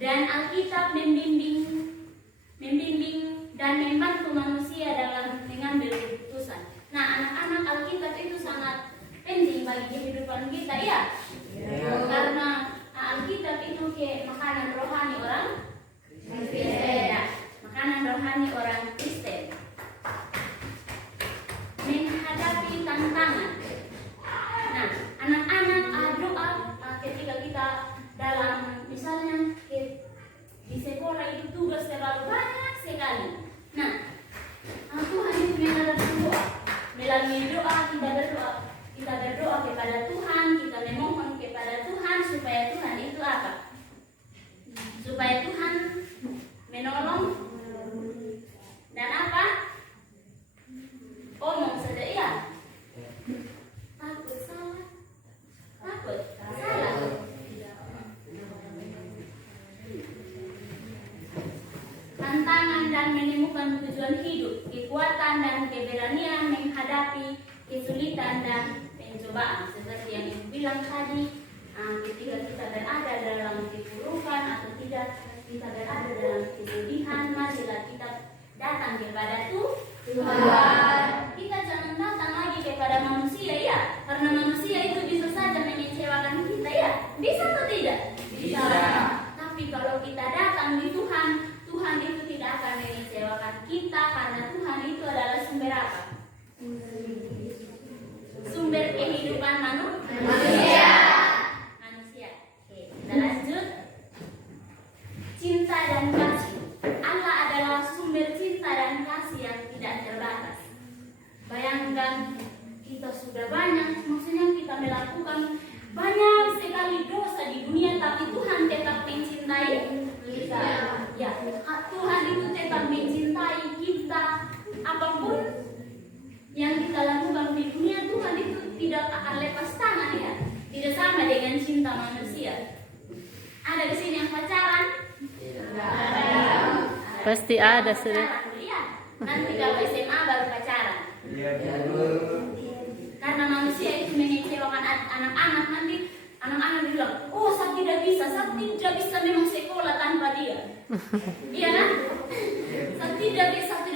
Dan Alkitab membimbing dan membantu manusia dalam mengambil keputusan. Nah, anak-anak, Alkitab itu sangat penting bagi kehidupan kita, ya. Karena Alkitab itu kayak makanan rohani orang Kristen. Ya, makanan rohani orang Kristen. Menghadapi tantangan. Nah, anak-anak, doa ketika kita dalam misalnya di sekolah itu tugas terlalu banyak sekali. Nah, Tuhan itu melalui doa. Melalui doa kita berdoa kepada Tuhan, kita memohon kepada Tuhan supaya Tuhan itu apa? Supaya Tuhan menolong dan apa? Omong saja, ya. Takut salah. Tantangan dan menemukan tujuan hidup, kekuatan dan keberanian menghadapi kesulitan dan pencobaan. Seperti yang Ibu bilang tadi, ketika kita berada dalam keburukan atau tidak kita berada dalam kesedihan, marilah kita datang kepada Tuhan. Kita jangan datang lagi kepada manusia, ya, karena manusia itu bisa saja mengecewakan kita, ya. Bisa atau tidak? Bisa. Tapi kalau kita datang di Tuhan, Tuhan itu tidak akan mengecewakan kita, karena Tuhan itu adalah sumber apa? Sumber kehidupan manusia. Oke, kita lanjut. Cinta dan kasih. Allah adalah sumber cinta dan kasih yang tidak terbatas. Bayangkan kita sudah banyak, maksudnya kita melakukan banyak sekali dosa di dunia, tapi Tuhan tetap mencintai kita. Ya, Tuhan itu tetap mencintai kita. Apapun yang kita lakukan di dunia, Tuhan itu tidak akan lepas tangan, ya. Tidak sama dengan cinta manusia. Ada di sini yang pacaran? Pasti ada sudah. Iya. Nanti kalau SMA baru pacaran. Karena manusia itu mengecewakan anak-anak, nanti anak-anak bilang, oh saya tidak bisa memang sekolah tanpa dia. Iya kan? Saya tidak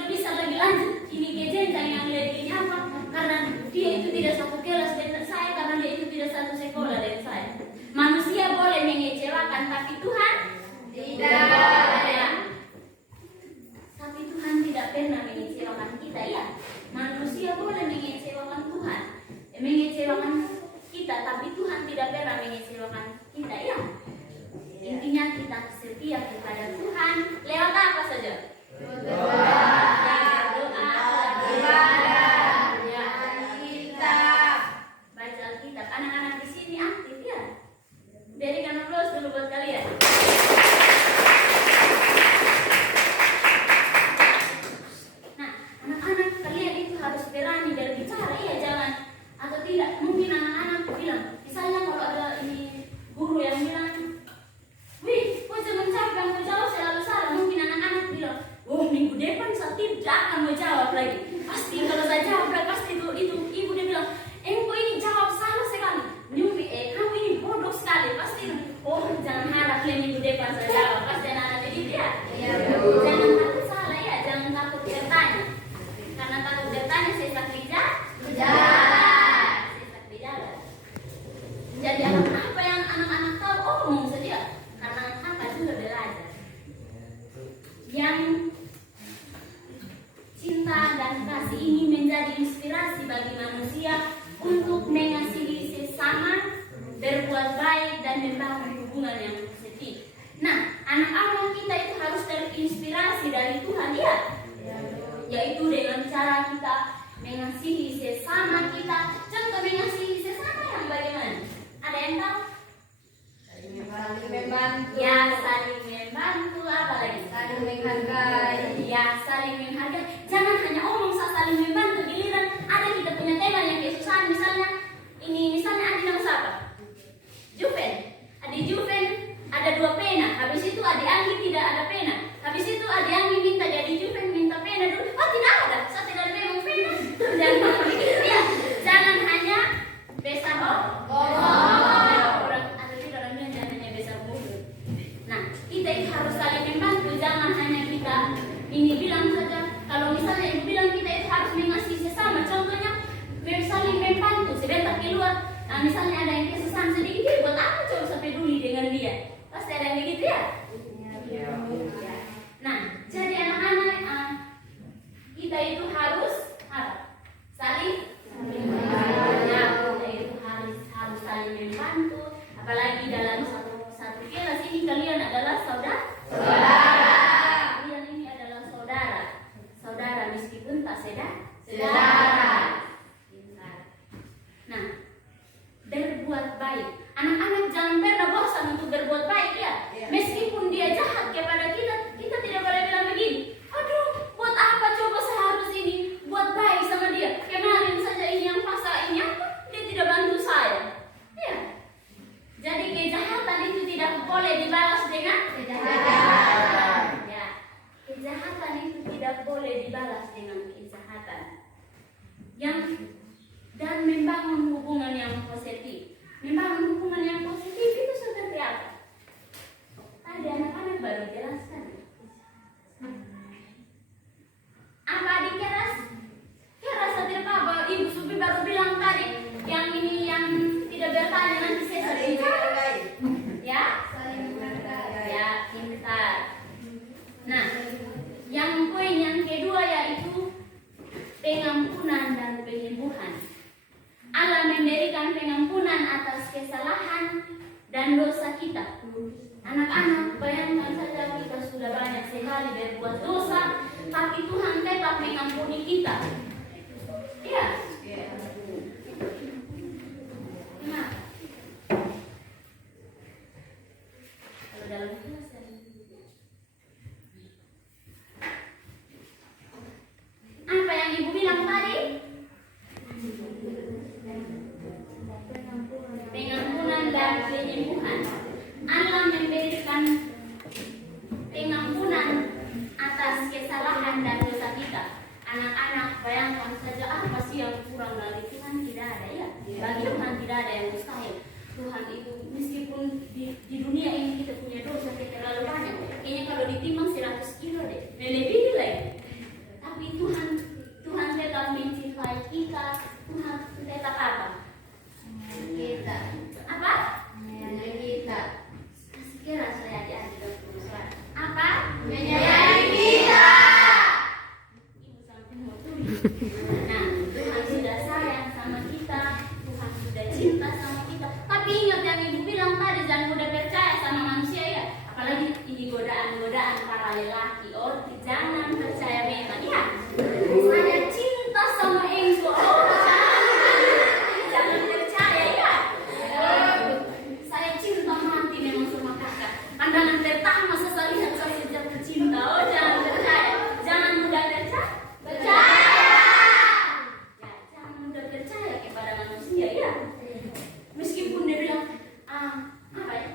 bisa lagi lanjut ini ke jenjang yang lebih apa? Karena dia itu tidak satu kelas dengan saya, karena dia itu tidak satu sekolah dengan saya. Manusia boleh mengecewakan, tapi Tuhan tidak. Ya. Tapi Tuhan tidak pernah mengecewakan kita, ya. Manusia boleh mengecewakan Tuhan, mengecewakan kita, tapi Tuhan tidak pernah mengecewakan kita, ya. Intinya kita setia kepada Tuhan lewat apa saja? Doa. Ya, Alkitab. Baca Alkitab. Anak-anak di sini aktif, ya. Berikan aplaus dulu buat kalian. Nah, anak-anak kalian itu harus berani berbicara, ya, jangan atau tidak. Mungkin anak-anak bilang, misalnya kalau ada ini guru yang bilang, wih, kok jangan capek, mau jawab selalu salah. Mungkin anak-anak bilang, oh, minggu depan saya tidak akan mau jawab lagi. Pasti kalau saya jawab, pasti itu ibu dia bilang, kok ini jawab salah sekali. Kamu ini bodoh sekali. Pasti, oh, jangan harap minggu depan saya jawab. Pasti anak-anak jadi dia. Jangan takut salah, ya, jangan takut bertanya. Karena takut bertanya, sesak di jalan. Jadi apa yang anak-anak tahu, omong saja. Karena kakak juga belajar. Yang cinta dan kasih ini menjadi inspirasi bagi manusia untuk mengasihi sesama, berbuat baik, dan membangun hubungan yang positif. Nah, anak-anak kita itu harus terinspirasi dari Tuhan, ya. Yaitu dengan cara kita mengasihi sesama kita. Contoh mengasihi sesama yang bagaimana? Ada yang tahu? Saling membantu. Ya, saling membantu. Apa lagi? Saling menghargai. Ya, saling menghargai. Jangan hanya omong saling membantu. Giliran ada kita punya tema yang kesusahan, misalnya ini, misalnya Adi nama siapa? Juven. Adi Juven ada 2 pena. Habis itu Adi Anggi tidak ada pena. Habis itu Adi Anggi minta jadi Juven minta pena dulu. Oh, tidak ada. Saya tidak ada memang pena. Jangan begitu, ya. apalagi dalam satu kelas ini kalian adalah saudara. Kalian ini adalah saudara meskipun tak saudara. Nah, berbuat baik. Anak-anak jangan pernah bosan untuk berbuat baik ya. Meskipun dia jahat kepada kita, kita tidak boleh bilang begini. Aduh, buat apa coba saya harus ini buat baik sama dia? Kemarin saja ini yang pasal ini apa? Dia tidak bantu saya. Ya. Jadi kejahatan itu tidak boleh dibalas dengan kejahatan. Ya. Kejahatan itu tidak boleh dibalas dengan kejahatan. Dan membangun hubungan yang positif. Membangun hubungan yang positif itu seperti apa? Tadi anak-anak baru jelaskan. Apa adik keras? Keras atau apa? Ibu Subi baru bilang tadi. Yang ini yang tidak bertanya nanti saya sering ya? Ya, pintar. Nah, yang poin yang kedua yaitu pengampunan dan penyembuhan. Allah memberikan pengampunan atas kesalahan dan dosa kita. Anak-anak, bayangkan saja kita sudah banyak sekali berbuat dosa, tapi Tuhan tetap mengampuni kita. Iya. Nah, kalau dalam kelas apa yang ibu bilang tadi? Pengampunan dan penyembuhan. Allah memberikan pengampunan atas kesalahan dan dosa kita. Anak-anak, bayangkan saja apa sih yang kurang dari Tuhan? Tidak ada ya. Bagi Tuhan tidak ada yang mustahil. Tuhan itu meskipun di dunia ini kita punya dosa terlalu banyak. Kayaknya kalau ditimbang 100 kilo deh, melebihi lagi. Tapi Tuhan tetap mencintai kita. Tuhan tetap apa? Kita apa? Menyayangi kita. Kasih kira saya adik-adik dokter suara. Apa? Menyayangi kita. Ibu sampai mau tulis. Nah, Tuhan sudah sayang sama kita. Tuhan sudah cinta sama kita. Tapi ingat yang ibu bilang tadi, jangan mudah percaya sama manusia ya. Apalagi ini godaan-godaan para lelaki. Oh, jangan percaya memang ya. Saya cinta sama engkau. Oh, jangan percaya ya. Saya cinta mati memang sama kakak. Pandangan pertama saya lihat saya jatuh cinta. Oh, jangan percaya. Jangan mudah percaya. Ya, jangan mudah percaya kepada manusia ya. Meskipun dia bilang, apa ya?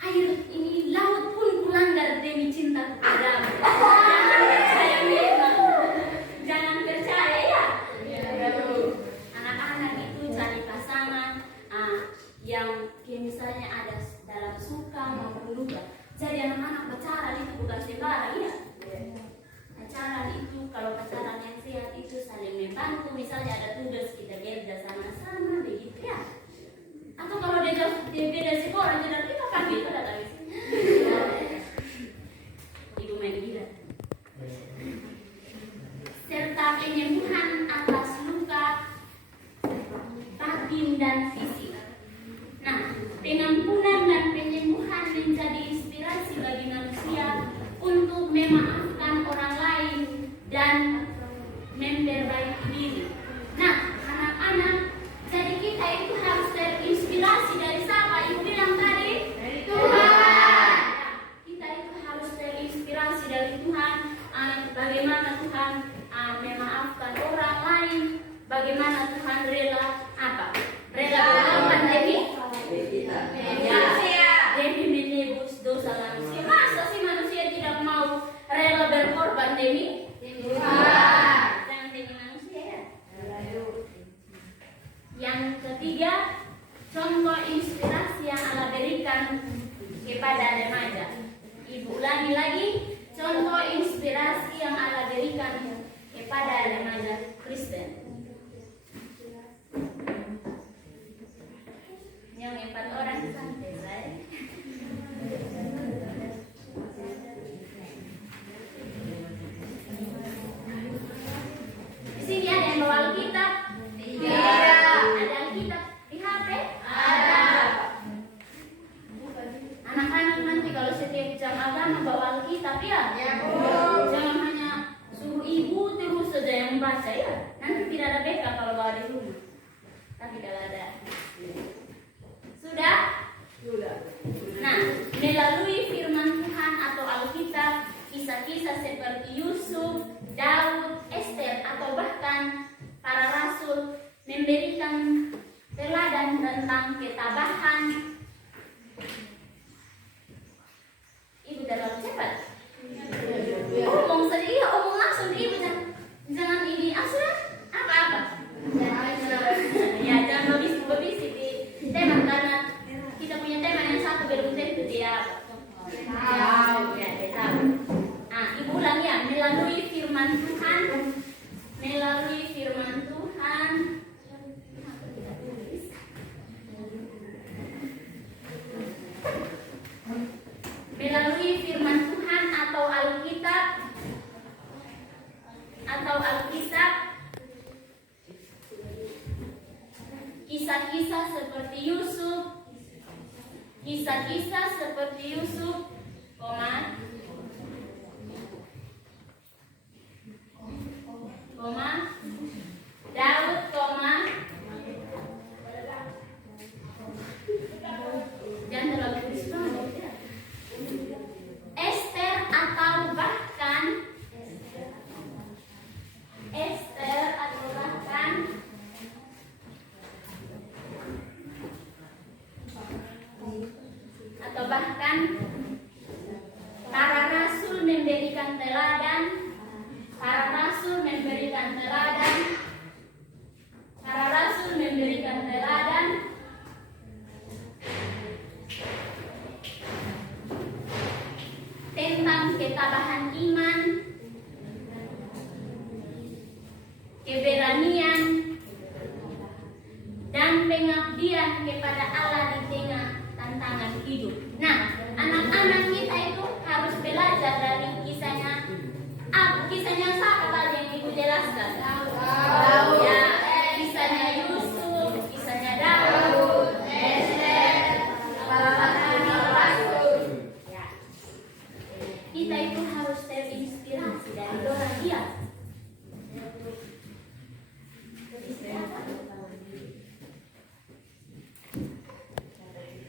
Air ini laut pun kulanggar demi cinta kepadamu. Jangan percaya memang. Jangan percaya ya. Anak-anak itu cari pasangan yang misalnya ada dalam suka maupun duka. Jadi anak-anak pacaran itu bukan sembarang ya. Pacaran itu kalau pacaran yang sehat itu saling membantu. Misalnya ada tugas kita kerja sama-sama begitu ya. Atau kalau dia beda sekolah jadi kita panggil itu datang. Ibu main gila. Serta penyembuhan atas luka batin dan fisik. Nah, pengampunan dan penyembuhan menjadi inspirasi bagi manusia untuk memaafkan orang lain dan memperbaiki diri. Nah, anak-anak, jadi kita itu harus terinspirasi dari siapa? Ibu bilang tadi? Dari Tuhan. Kita itu harus terinspirasi dari Tuhan. Bagaimana Tuhan memaafkan orang lain? Bagaimana Tuhan rela apa? Rela berkorban demi demi menebus dosa manusia. Masa sih manusia tidak mau rela berkorban demi Tuhan? Jangan demi manusia ya. Yang ketiga, contoh inspirasi yang Allah berikan kepada remaja. Ibu ulangi lagi, contoh inspirasi yang Allah berikan kepada remaja Kristen. Yang 4 orang santai saya. Di sini ada yang bawa Alkitab? Tidak. Ada Alkitab di HP? tentang ketabahan. Ibu terlalu cepat. Omong saja, iya omong langsung ibu, jangan ini sudah apa-apa. Ya jangan berbisik di tema, karena kita punya tema yang satu belum tentu dia tahu. Ya dia tahu. Ibu ulang ya, melalui firman Tuhan. Melalui firman Tuhan. Melalui firman Tuhan atau Alkitab, kisah-kisah seperti Yusuf, Daud, jangan terlalu tulis banget ya. Esther atau bahkan para rasul memberikan teladan. Tentang ketabahan iman, keberanian, dan pengabdian kepada Allah di tengah tantangan hidup. Nah, anak-anak kita itu harus belajar dari kisahnya. Kisahnya siapa tadi yang Ibu jelaskan? Daud. Ya, kisahnya Yusuf, kisahnya Daud, Esther, para rasul. Ya. Kita itu harus terinspirasi dari orang dia.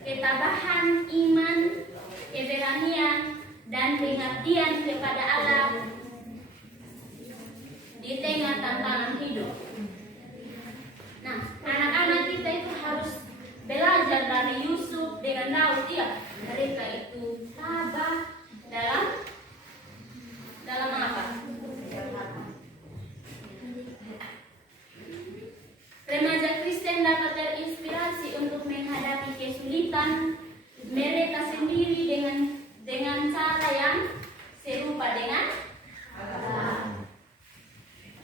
Ketabahan iman, keberanian, dan pengabdian kepada Allah di tengah tantangan hidup. Nah, anak-anak kita itu harus belajar dari Yusuf dengan Daud ya. Mereka itu tabah dalam apa? Remaja Kristen dapat terinspirasi untuk menghadapi kesulitan mereka sendiri dengan cara yang serupa dengan Allah.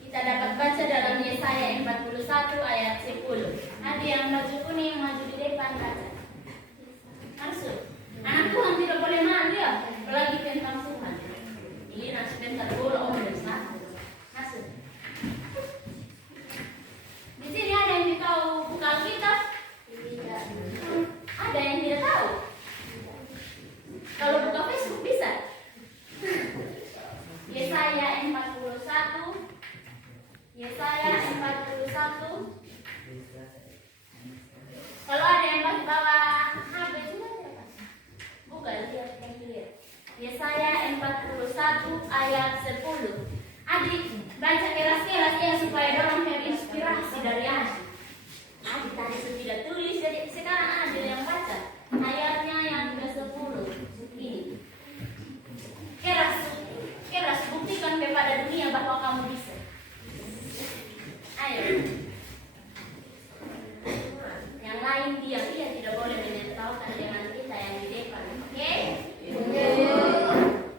Kita dapat baca dalam Yesaya 41 ayat 10. Ada yang baju kuning yang maju di depan baca. Masuk. Anak Tuhan tidak boleh malu ya, apalagi tentang Tuhan. Ini nasi bentar bola om besar. Masuk. Di sini ada yang tahu buka Alkitab? Tidak. Ada yang tidak tahu? Kalau buka Facebook bisa. Yesaya 41. Kalau ada yang bawa HP juga tidak. Buka lihat yang lihat. Yesaya 41 ayat 10. Adik baca keras-keras ya supaya dorong terinspirasi dari adik. Adik tadi sudah tulis, jadi sekarang adik yang baca ayatnya yang ke-10. Ini. Keras buktikan kepada dunia bahwa kamu bisa. Ayo. Yang lain dia tidak boleh menyertakan dengan kita yang di depan. Oke?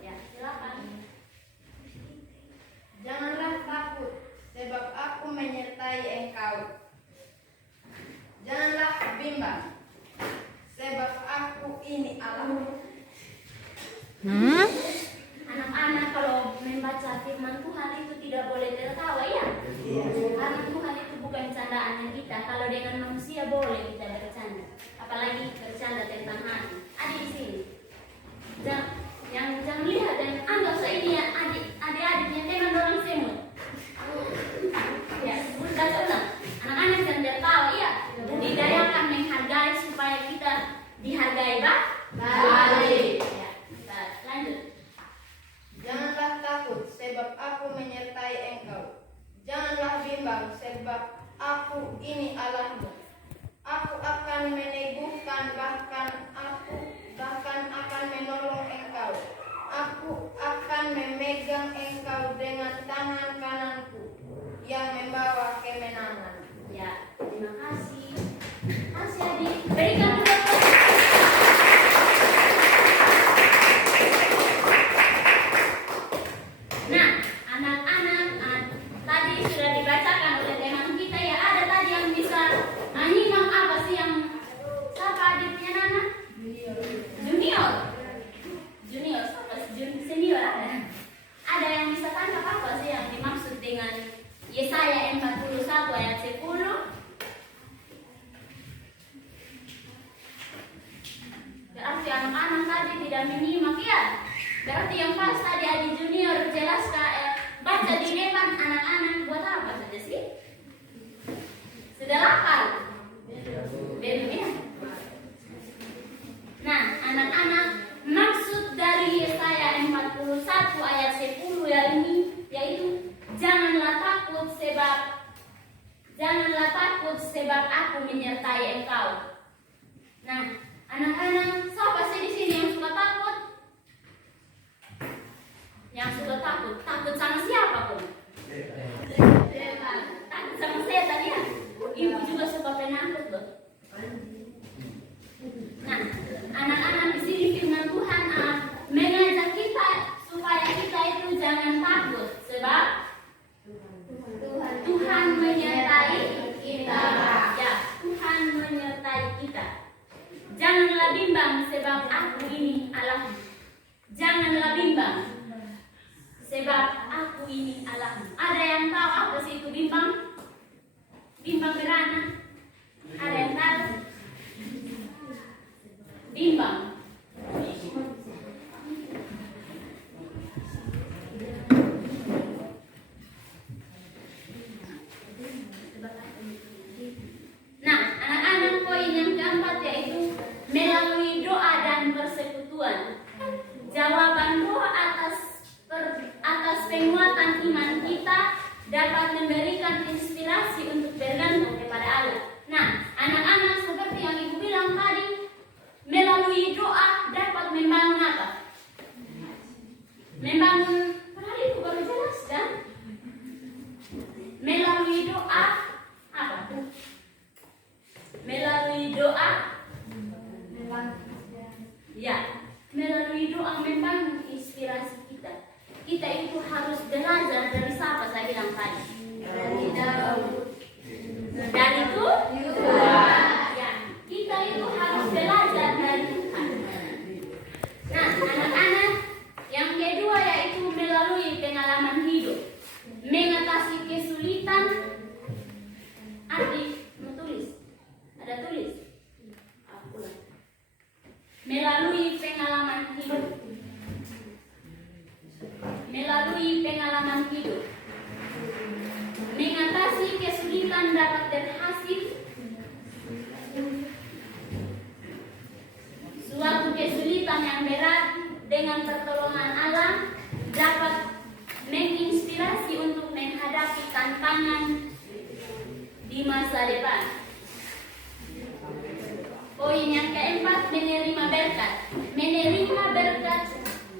Ya, silakan. Janganlah takut, sebab aku menyertai engkau. Janganlah bimbang, sebab aku ini Allah. Anak-anak kalau membaca firman Tuhan itu tidak boleh tertawa ya. Karena Tuhan itu bukan candaannya kita. Kalau dengan manusia boleh kita bercanda, apalagi bercanda tentang hati. Adik di sini, jangan lihat dan anggap saya ini ya adik-adiknya teman orang semut. Ya, baca ulang. Anak-anak jangan tertawa ya. Budidayakan menghargai supaya kita dihargai balik. Ya, kita lanjut. tidak menyimak ya. Berarti yang pas tadi Adi Junior jelaskan baca di depan anak-anak buat apa saja sih? Sudah lapar? Belum ya? Nah, anak-anak, maksud dari Yesaya 41 ayat 10 ya ini yaitu janganlah takut sebab aku menyertai engkau. Nah, anak-anak, siapa sih di sini yang suka takut? Yang suka takut, takut sama siapa pun? Takut sama setan ya. Ibu juga suka penakut loh. Nah, anak-anak di sini firman Tuhan mengajak kita supaya kita itu jangan takut sebab Tuhan menyertai kita. Ya, Tuhan menyertai kita. Janganlah bimbang sebab aku ini Allahmu. Janganlah bimbang sebab aku ini Allahmu. Ada yang tahu apa sih itu bimbang? Bimbang beranak. Ada yang tahu? Bimbang. Nah, anak-anak, poin yang keempat yaitu melalui doa dan persekutuan. Jawaban doa atas penguatan iman kita dapat memberikan inspirasi untuk bergantung kepada Allah. Nah, anak-anak, seperti yang Ibu bilang tadi, melalui doa dapat membangun apa? Membangun, tadi Ibu baru jelaskan. Melalui doa apa? Melalui doa, ya, melalui doa membangun inspirasi kita. Kita itu harus belajar dari siapa saya bilang tadi? Dari Tuhan. Ya, kita itu harus belajar dari Tuhan. Nah, anak-anak, yang kedua yaitu melalui pengalaman hidup, mengatasi kesulitan. Adik, mau tulis? Ada tulis? Ulang. Melalui pengalaman hidup. Melalui pengalaman hidup, mengatasi kesulitan dapat berhasil. Suatu kesulitan yang berat dengan pertolongan Allah dapat menginspirasi untuk menghadapi tantangan di masa depan. Poin yang keempat, menerima berkat. Menerima berkat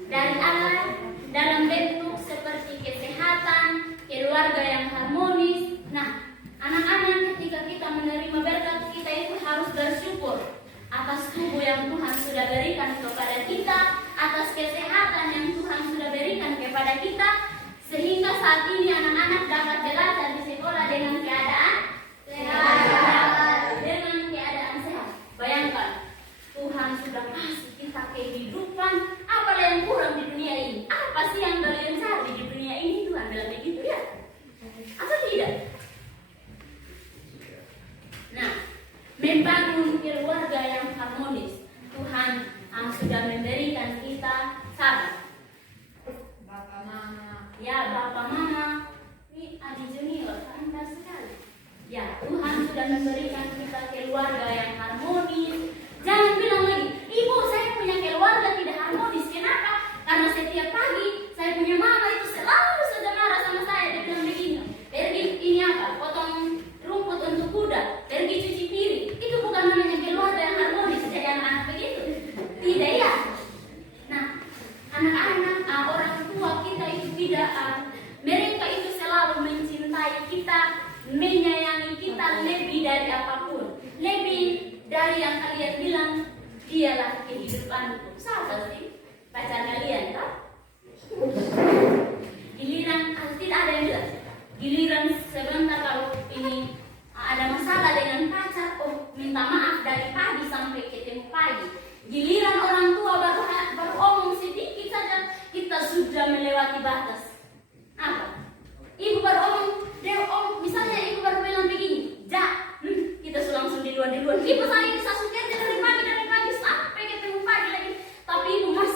dari Allah dalam bentuk seperti kesehatan, keluarga yang harmonis. Nah, anak-anak, ketika kita menerima berkat, kita itu harus bersyukur atas tubuh yang Tuhan sudah berikan kepada kita, atas kesehatan yang Tuhan sudah berikan kepada kita, sehingga saat ini anak-anak dapat belajar di sekolah dengan keadaan sehat. Dengan keadaan sehat. Bayangkan, Tuhan sudah kasih kita kehidupan. Apa yang kurang di dunia ini? Apa sih yang kalian cari di dunia ini? Tuhan bilang begitu ya? Atau tidak? Nah, membangun keluarga yang harmonis. Tuhan sudah memberikan kita sabar. Bapak mama. Ya, bapak mama. Ini Adi Junior, indah sekali. Ya, Tuhan sudah memberikan kita keluarga yang harmonis. Jangan bilang lagi, ibu saya punya keluarga tidak harmonis. Kenapa? Karena setiap pagi saya punya mama itu selalu saja marah sama saya. Dia bilang begini, pergi ini apa? Potong rumput untuk kuda, pergi cuci piring. Itu bukan namanya keluarga yang harmonis. Jadi anak-anak begitu? Tidak ya? Nah, anak-anak, orang tua kita itu tidak, mereka itu selalu mencintai kita, menyayangi kita lebih dari apapun. Lebih dari yang kalian bilang, dialah kehidupanku. Siapa sih? Pacar kalian, tak? Giliran, tidak ada yang bilang. Giliran sebentar kalau ini ada masalah dengan pacar, oh minta maaf dari pagi sampai ketemu pagi. Giliran orang tua baru omong sedikit saja, kita sudah melewati batas. Apa? Ibu baru omong, misalnya ibu baru bilang begini, kita sudah langsung di luar. Ibu saya bisa suka dari pagi sampai ketemu pagi lagi, tapi ibu masih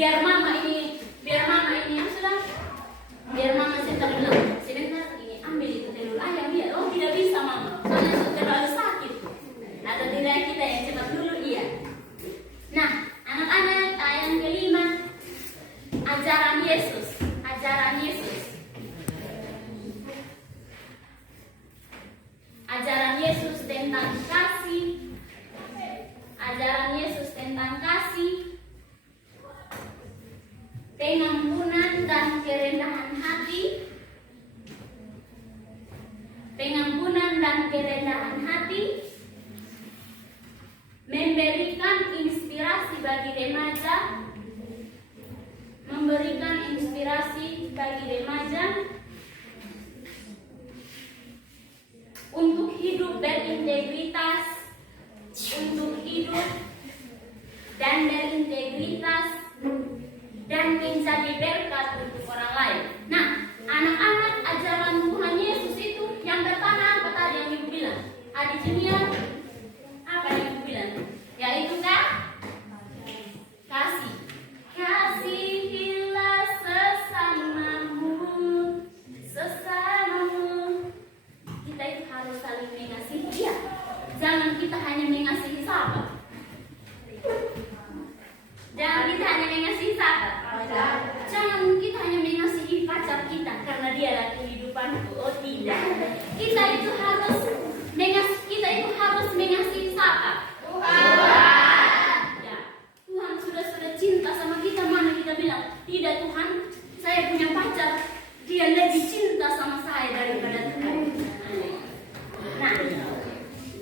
biar mama ini yang sudah, biar mama sebentar bilang, sebentar ini ambil itu telur ayam dia. Oh tidak bisa mama, soalnya sudah terlalu sakit. Atau tidak kita yang cepat dulu iya. Nah, anak-anak yang kelima, ajaran Yesus. Ajaran Yesus. Ajaran Yesus tentang kasih. Ajaran Yesus tentang kasih, pengampunan dan kerendahan hati. Pengampunan dan kerendahan hati, memberikan inspirasi bagi remaja, memberikan inspirasi bagi remaja untuk hidup berintegritas, untuk hidup dan berintegritas dan menjadi berkat untuk orang lain. Nah, anak-anak, ajaran Tuhan Yesus itu yang pertama apa tadi yang ibu bilang? Adik junior, apa yang ibu bilang? Yaitu kasih. Kasihilah sesamamu. Kita itu harus saling mengasihi dia. Jangan kita hanya mengasihi sahabat. Jangan kita hanya mengasihi sahabat. Jangan kita hanya mengasihi pacar kita karena dia adalah kehidupanku. Oh tidak. Kita itu harus mengasihi sahabat. Ya. Tuhan sudah cinta sama kita, mana kita bilang, tidak Tuhan, saya punya pacar, dia lebih cinta sama saya daripada Tuhan. Nah,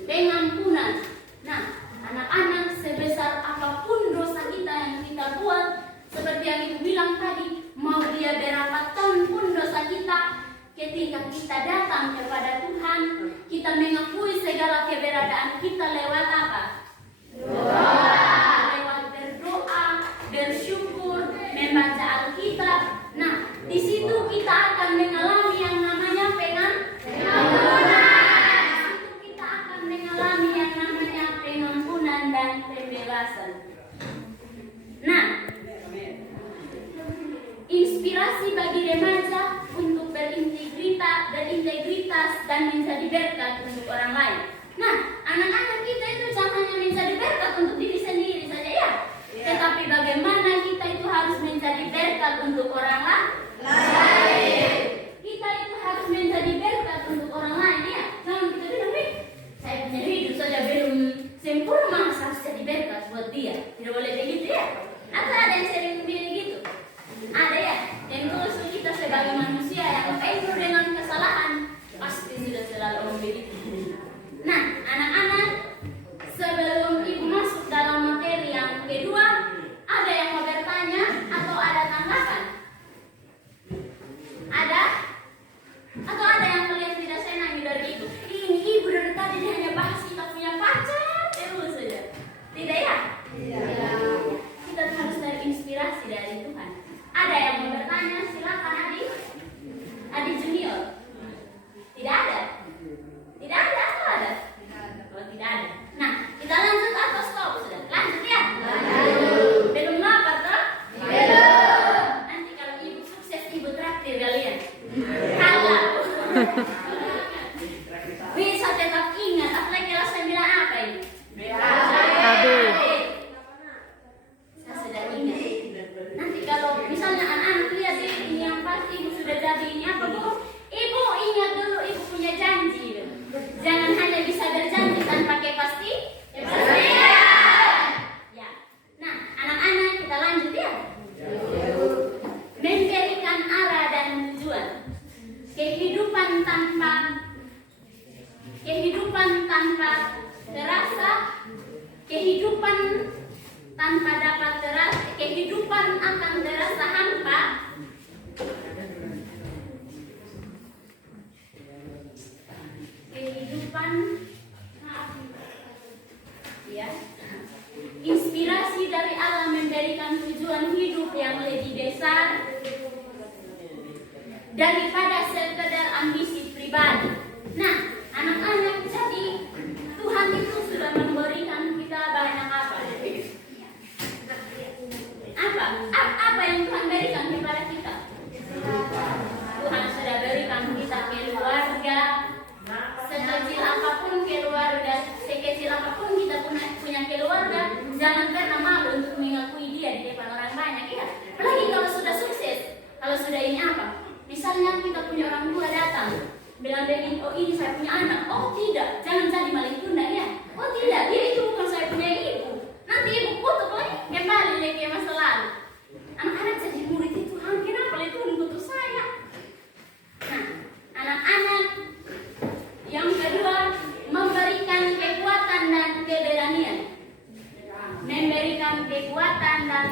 pengampunan. Nah, anak-anak, sebesar apapun dosa kita yang kita buat, seperti yang ibu bilang tadi, mau dia berapa ton pun dosa kita, ketika kita datang kepada Tuhan, kita mengakui segala keberadaan kita lewat apa? Doa. Lewat berdoa, bersyukur, membaca Alkitab. Nah, di situ kita akan mengalami yang namanya pengampunan. Mengalami yang namanya pengampunan dan pembebasan. Nah, inspirasi bagi remaja untuk berintegritas dan menjadi berkat untuk orang lain. Nah, anak-anak kita itu jangan hanya menjadi berkat untuk diri sendiri saja ya, tetapi bagaimana kita itu harus menjadi berkat untuk orang lain. Kita itu harus menjadi berkat untuk orang lain ya. Jangan kita bilang, saya punya hidup saja belum sempurna, harus jadi berkat buat dia. Tidak boleh begitu ya. Atau ada yang sering bilang gitu? Ada ya. Dan kalau kita sebagai manusia yang penuh dengan kesalahan, pasti sudah selalu orang begitu. Nah, anak-anak, sebelum ibu masuk dalam materi yang kedua, ada yang mau bertanya atau ada tanggapan? Ada? Atau ada yang melihat tidak senang dari ibu? Ini ibu dari tadi dia hanya bahas kita punya pacar terus saja. Tidak ya? Tidak. Kita harus terinspirasi dari Tuhan. Ada yang mau bertanya? Silakan adik. Adik junior. Tidak ada? Tidak ada atau ada? Oh tidak ada. Nah, kita lanjut atau stop sudah? Lanjut ya? Lanjut. Belum lapar toh? Belum. Nanti kalau ibu sukses, ibu traktir kalian. Kalau bisa tetap ingat, apalagi kelas 9 apa ini? Saya sudah ingat. Nanti kalau misalnya anak-anak lihat ini yang pasti ibu sudah jadi ini apa bu? Ibu ingat dulu ibu punya janji. Jangan hanya bisa berjanji tanpa kepastian. Ya. Nah, anak-anak kita lanjut ya. Memberikan arah dan tujuan. Kehidupan tanpa terasa, kehidupan tanpa dapat terasa, kehidupan akan terasa hampa. Kehidupan, ya. Inspirasi dari Allah memberikan tujuan hidup yang lebih besar daripada sekedar ambisi pribadi. Nah, anak-anak, jadi Tuhan itu sudah memberikan kita banyak apa? Apa?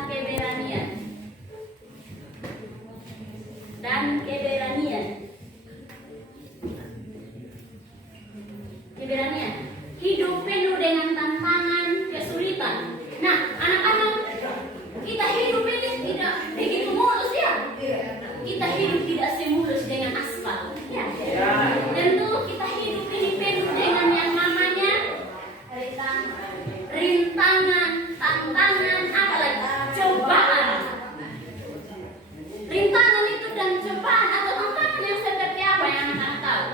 keberanian. Dan keberanian. Keberanian. Hidup penuh dengan tantangan, kesulitan. Nah, anak-anak, kita hidup ini tidak begitu mulus ya. Kita hidup tidak semulus dengan aspal. Ya. Tentu kita hidup ini penuh dengan yang namanya rintangan, tantangan, apalagi cobaan. Rintangan itu dan cobaan atau tantangan yang seperti apa yang anak-anak tahu?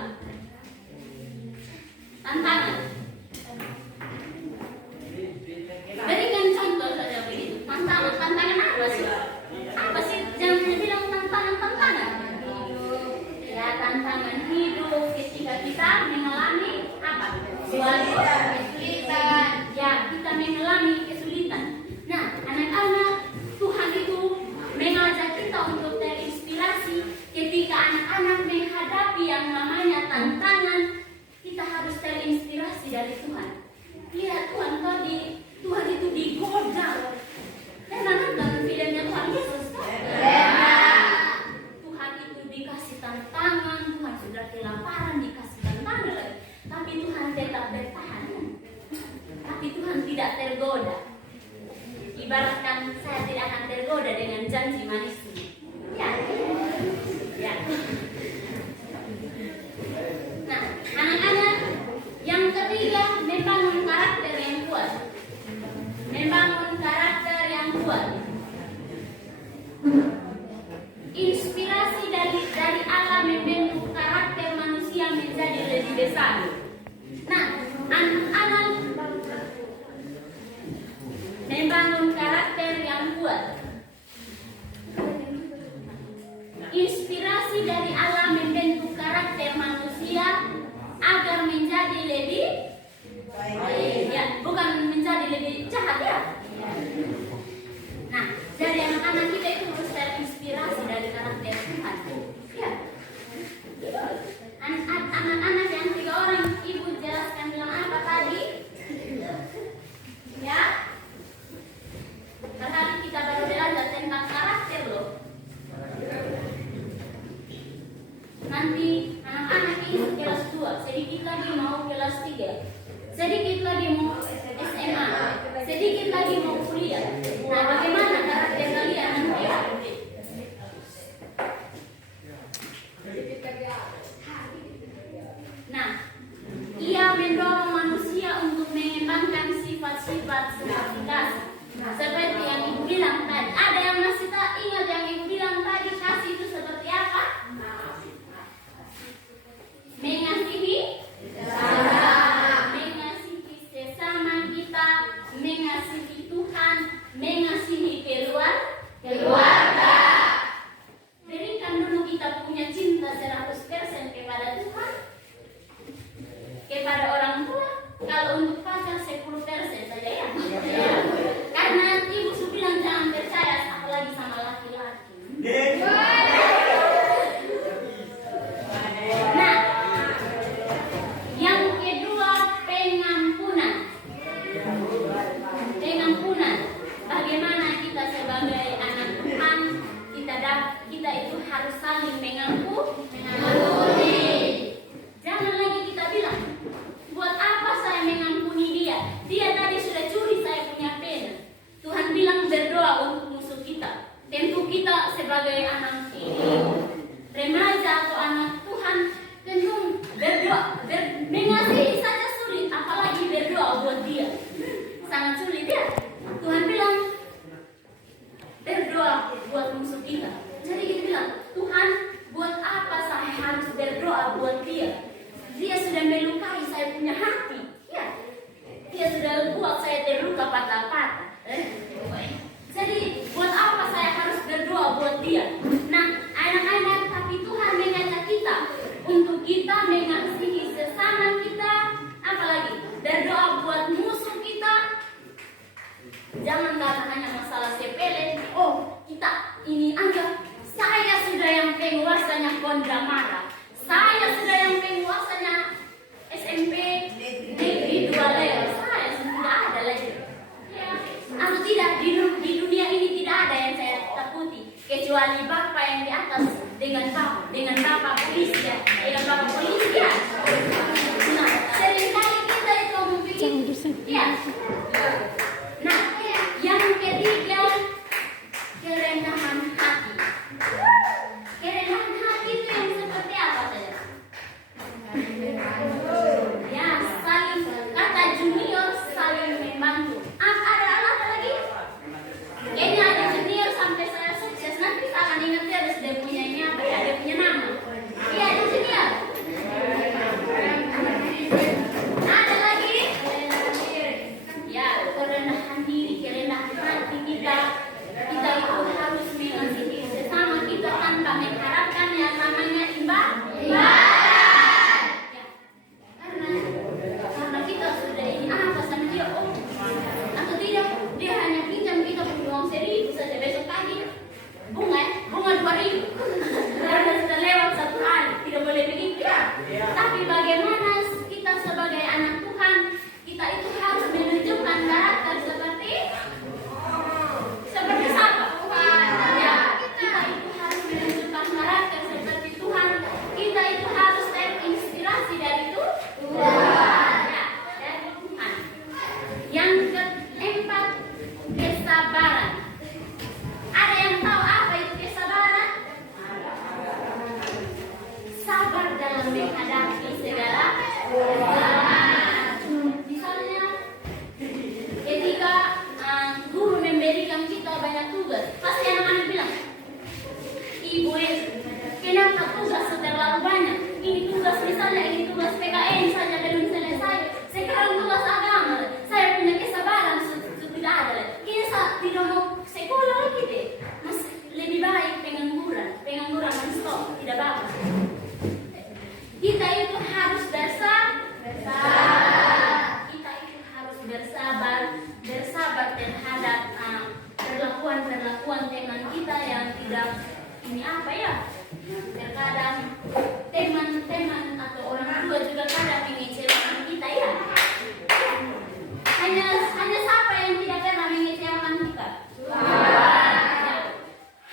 Tantangan. Berikan contoh saja begitu. Tantangan apa sih? Apa sih? Jangan bilang tantangan. Ya, tantangan hidup ketika kita mengalami apa? Suatu kesulitan. Ya, kita mengalami kesulitan. Nah, anak-anak, Tuhan itu mengajak kita untuk terinspirasi ketika anak-anak menghadapi yang namanya tantangan. Kita harus terinspirasi dari Tuhan. Lihat Tuhan tadi, Tuhan itu digoda. Pernah nonton filmnya Tuhan Yesus? Tuhan itu dikasih tantangan, Tuhan sudah kelaparan, dikasih tantangan lagi. Tapi Tuhan tetap bertahan. Tapi Tuhan tidak tergoda. Ibaratkan saya tidak akan tergoda dengan janji manis. Ya. Ya. Nah, anak-anak, yang ketiga, membangun karakter yang kuat. Membangun karakter yang kuat. Inspirasi dari Allah membentuk karakter manusia menjadi lebih besar. Nah, anak-anak, membangun karakter yang kuat. Inspirasi dari Allah membentuk karakter manusia agar menjadi lebih baik. Ya, bukan menjadi lebih jahat ya. Nah, jadi anak-anak kita itu harus terinspirasi dari karakter Tuhan. Ya. Anak-anak yang 3 orang ibu jelaskan bilang apa tadi? Ya. Karena kita baru belajar tentang karakter loh. Nanti anak-anak ini kelas 2, sedikit lagi mau kelas 3, sedikit lagi mau SMA, sedikit lagi mau kuliah. Nah, bagaimana karakter kalian nanti? Nah, ia mendorong manusia untuk mengembangkan sifat-sifat seperti kasih. Seperti yang ibu bilang tadi. Ada yang masih tak ingat yang ibu bilang tadi, kasih itu seperti apa? Mengasihi sesama kita, mengasihi Tuhan, mengasihi keluarga. Berikan dulu kita punya cinta 100% kepada Tuhan, kepada orang tua. Kalau untuk pacar 10% saja ya. Karena ibu sudah bilang jangan percaya apalagi sama laki-laki. Nah, yang kedua pengampunan. Bagaimana kita sebagai anak Tuhan, kita itu harus saling mengampuni. Jangan lagi kita bilang, buat apa saya mengampuni dia? Dia tadi sudah curi saya punya pena. Tuhan bilang berdoa untuk musuh kita. Tentu kita sebagai anak remaja atau anak Tuhan, tentu berdoa, mengasihi saja sulit, apalagi berdoa buat dia. Sangat sulit ya. Tuhan bilang berdoa buat musuh kita. Jadi kita bilang, Tuhan, buat apa saya harus berdoa buat dia? Dia sudah melukai saya punya hati. Ya. Dia sudah buat saya terluka patah-patah. Jadi buat apa saya harus berdoa buat dia? Nah, anak-anak, tapi Tuhan mengajak kita untuk kita mengasihi sesama kita, apalagi berdoa buat musuh kita. Jangan karena hanya masalah sepele. Oh, kita ini aja. Saya sudah yang penguasanya Kondamara. Saya sudah yang penguasanya SMP Negeri 2 Leo. Saya sudah ada lagi. Ya. Atau tidak di dunia ini Nah, yang ketiga, kerendahan hati. Kerendahan hati itu yang seperti apa saja? Ya, saling, kata junior saling membantu. Ada lagi? Kayaknya ada junior sampai saya sukses nanti saya akan ingat terus dia punya ini apa ya? Dia punya nama. Iya, ada junior. Ada lagi? Ya, kerendahan diri, kerendahan hati kita. Kita itu harus mengasihi sesama kita tanpa mengharapkan yang namanya imbal. Karena kita sudah ini apa sama dia, atau tidak, dia hanya pinjam kita uang 1.000 saja, besok pagi bunga 2.000 karena sudah lewat 1 hari, tidak boleh begitu ya. Tapi bagaimana kita sebagai anak Tuhan, kita itu harus menunjukkan karakter seperti siapa? Ya, kita itu harus menunjukkan karakter seperti Tuhan. Kita itu harus terinspirasi dari Tuhan. Ya, dari Tuhan. Yang keempat, kesabaran. Ada yang tahu apa itu kesabaran? Sabar dalam menghadapi segala persoalan. Misalnya, ketika guru memberikan kita banyak tugas, pasti anak-anak bilang, Ibu, kenapa tugas terlalu banyak? Ini tugas misalnya, ini tugas PKN saja belum selesai. Sekarang tugas agama, saya punya kesabaran tidak ada lagi. Kita tidak mau sekolah lagi deh. Mas lebih baik pengangguran non-stop, tidak bagus. Kita itu harus kita itu harus bersabar terhadap perlakuan teman kita yang tidak ini apa ya? Terkadang teman-teman atau orang tua juga kadang mengecewakan kita ya. Hanya siapa yang tidak pernah mengecewakan kita?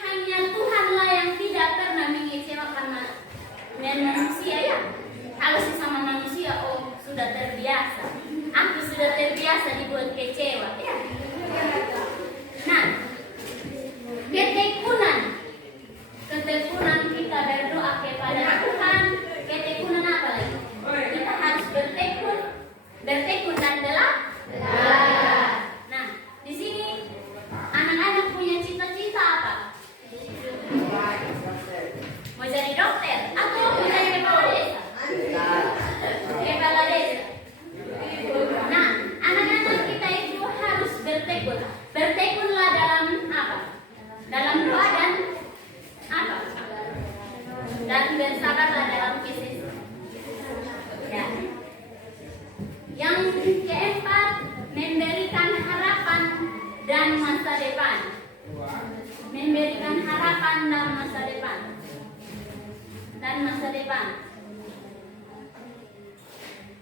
Hanya Tuhanlah yang tidak pernah mengecewakan manusia ya. Kalau sesama manusia, sudah terbiasa. Aku sudah terbiasa dibuat kecewa ya. Nah, ketekunan kita berdoa kepada Tuhan. Ketekunan apa lagi? Kita harus bertekun dan dalam. Nah, di sini anak-anak punya cita-cita apa? Mau jadi dokter atau mau jadi kepala desa? Kepala desa. Nah, anak-anak kita itu harus bertekun. Bertekunlah dalam apa? Dalam doa dan apa? Dan bersabarlah dalam kisah. Ya. Yang keempat, memberikan harapan dan masa depan. Memberikan harapan dan masa depan.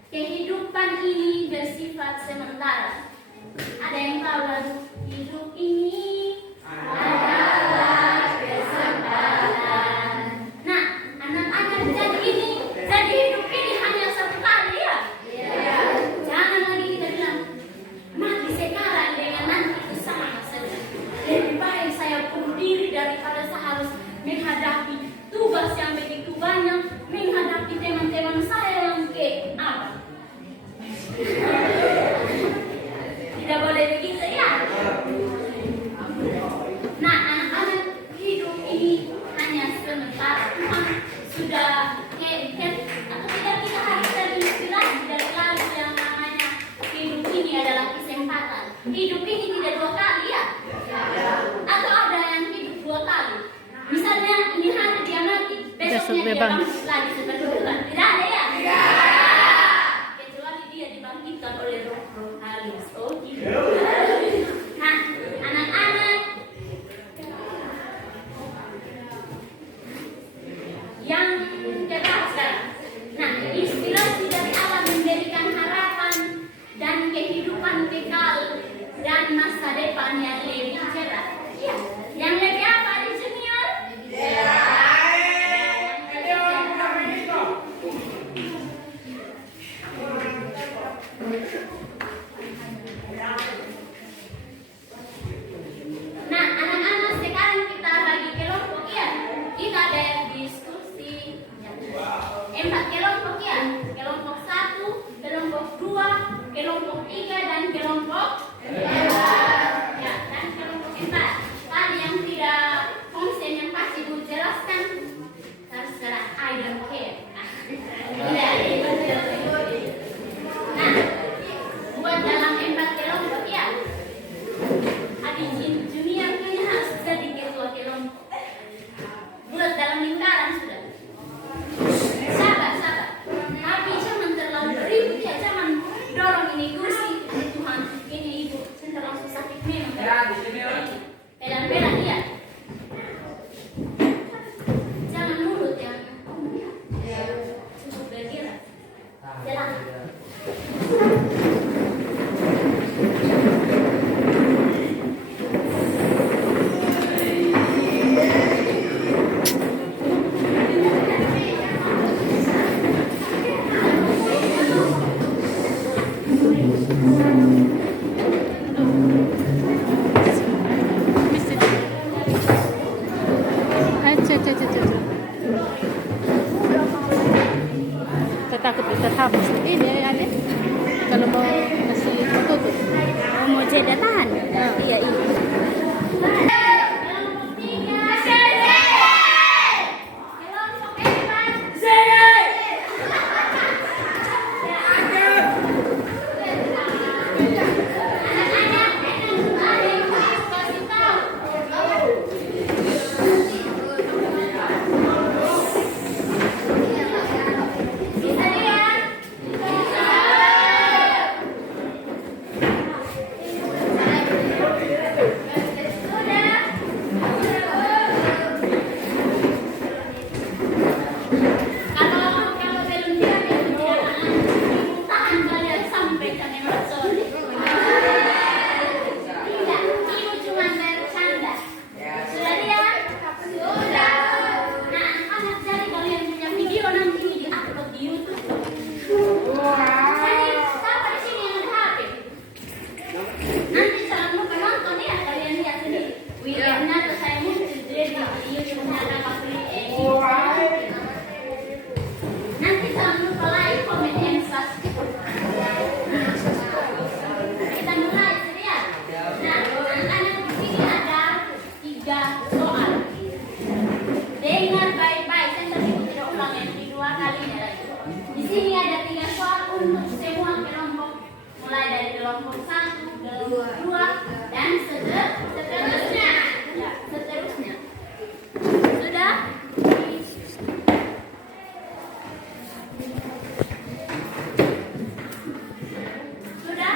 Kehidupan ini bersifat sementara. Ada yang tahu lagu hidup ini adalah kesempatan. Nah, anak-anak jadi hidup ini hanya satu kali ya. Jangan lagi kita bilang mati sekarang dengan nanti itu sama saja. Lebih baik saya bunuh diri daripada saya harus menghadapi tugas yang begitu banyak, menghadapi teman-teman saya yang apa? Tidak boleh begitu ya. Nah, anak-anak hidup ini hanya sementara. Tuhan sudah atau tidak, kita harus terinspirasi dari lagu yang namanya hidup ini adalah kesempatan. Hidup ini tidak 2 kali ya. Atau ada yang hidup 2 kali. Misalnya ini hari dia mati, besoknya dia bangkit lagi seperti Tuhan. Tidak ada ya. Kecuali dia dibangkitkan oleh roh halus. Oh gitu. Nah, anak-anak yang keempat sekarang. Nah, inspirasi dari Allah memberikan harapan dan kehidupan kekal dan masa depan yang lebih cerah. Ya. Yang lebih apa di junior? kedua, dan seterusnya. Ya, seterusnya. Sudah? Sudah?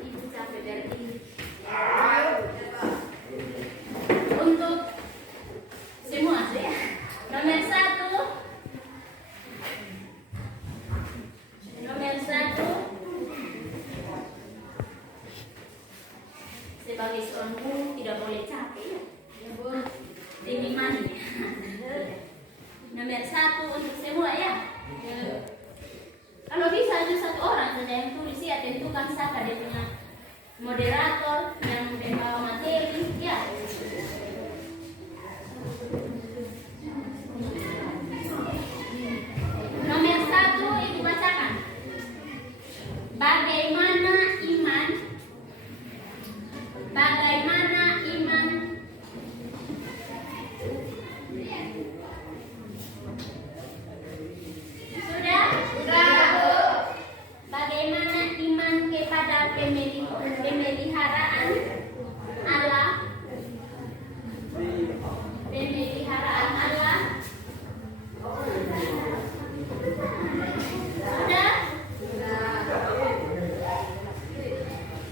Ibu capek dari ini. Untuk semua ya. Nomor satu. Sebagai seorang guru tidak boleh capek ya. Demi mani. Nomor satu untuk semua ya. Kalau bisa itu satu orang saja yang tulis ya, tentukan siapa dia punya moderator yang membawa materi ya. Nomor satu ibu bacakan. Bagaimana iman sudah? Bagaimana iman kepada pemeliharaan Allah? Pemeliharaan Allah. Sudah?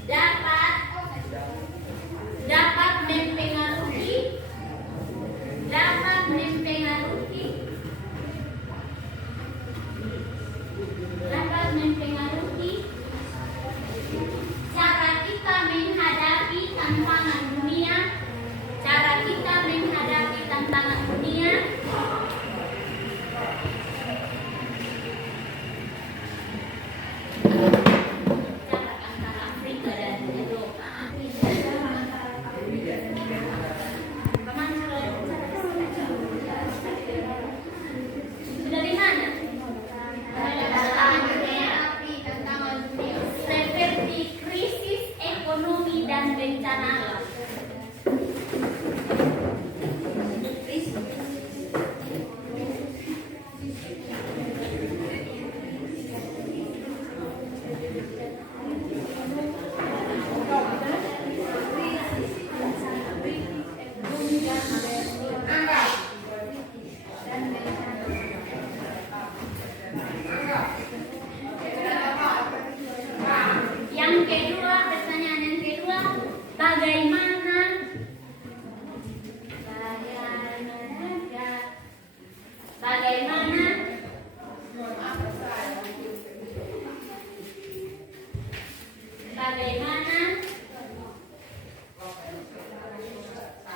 Dapat mempengaruhi cara kita menghadapi tantangan dunia. Jarak antara Afrika dan Eropa. Sudah di mana? Seperti krisis ekonomi dan bencana alam. Pertanyaan yang kedua, bagaimana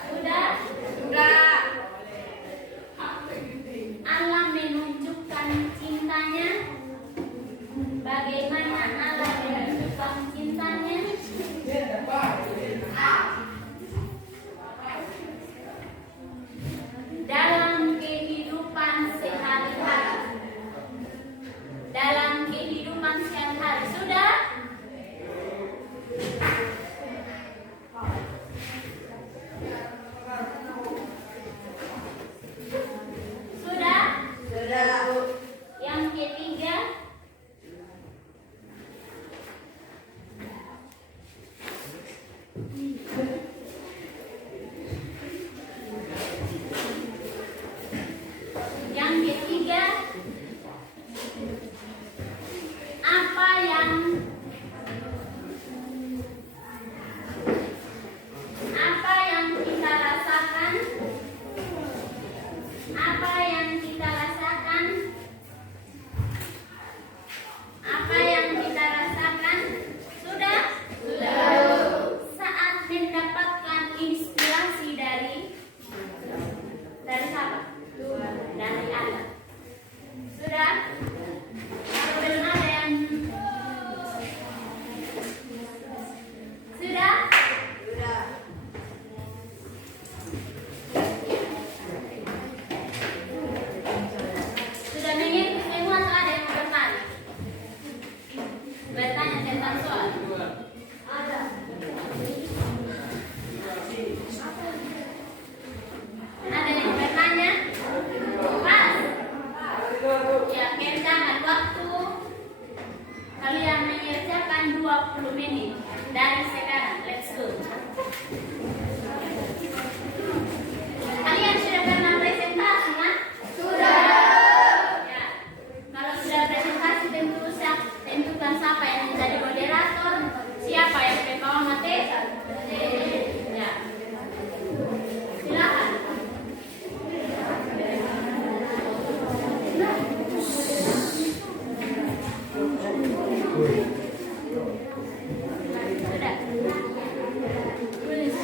sudah Allah menunjukkan cintanya. Bagaimana Allah menunjukkan cintanya? Dalam kehidupan sehari-hari. Sudah? dari sekarang. Let's go. Kalian sudah pernah presentasi kan? Sudah. Ya. Kalau sudah presentasi tentukan siapa yang menjadi moderator, siapa yang membawa materi. Ya. Silakan. Sudah. Tulis.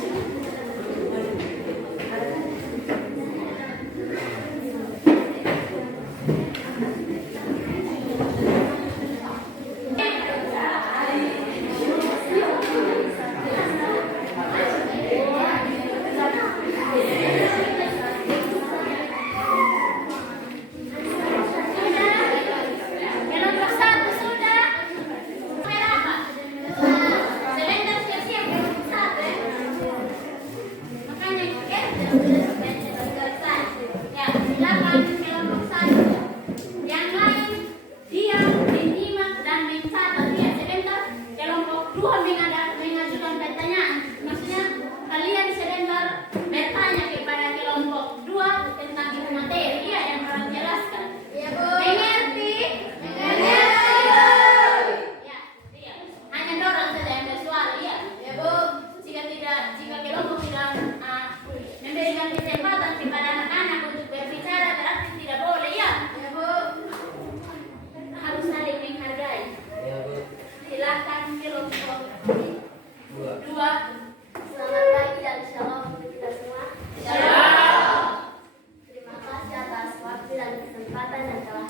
Kelompok 1 sudah. Merah apa? Selendang siap-siap kelompok 1 ya. Makanya sudah selesai. Ya, silakan kelompok 1. Yang lain diam, menyimak dan mencatat ya. Sebentar kelompok 2 mengajukan pertanyaan. Maksudnya kalian sebentar bertanya kepada kelompok 2 tentang itu materi ya yang orang jelaskan. Ya, Bu. Mengerti? Mengerti. Ya, iya. Hanya dorong saja yang bersuara ya. Ya, Bu. Jika kelompok tidak memberikan kesempatan kepada anak-anak untuk berbicara berarti tidak boleh ya. Ya, Bu. Harus saling menghargai. Silakan kelompok 2. Selamat pagi dan shalom untuk kita semua. Shalom. Terima kasih atas waktu dan kesempatan yang telah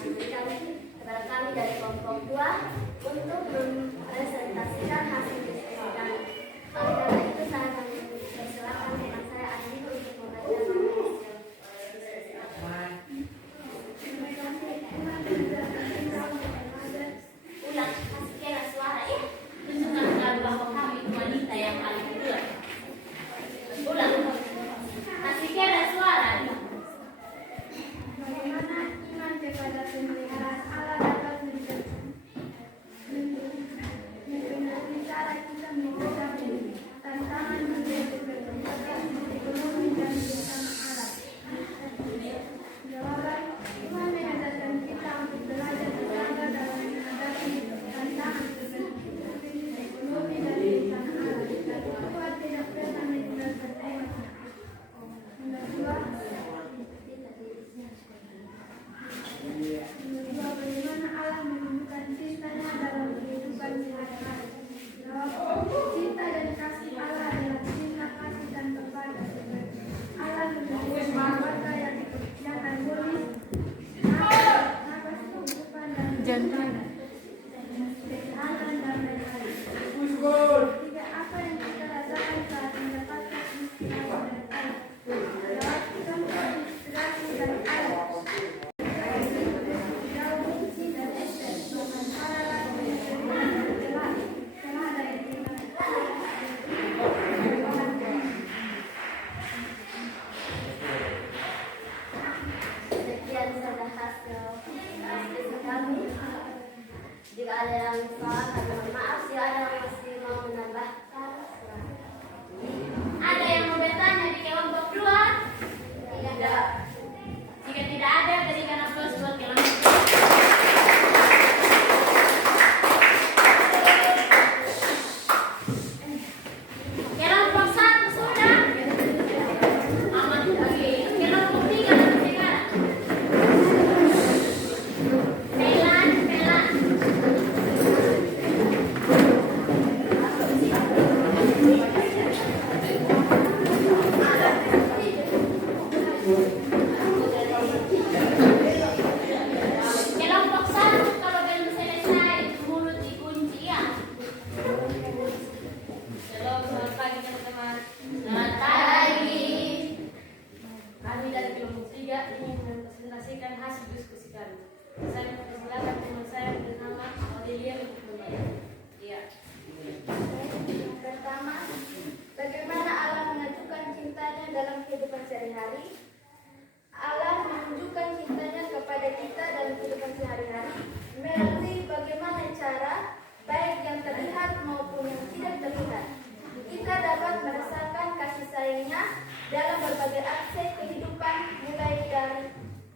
sebagai akses kehidupan mulai dari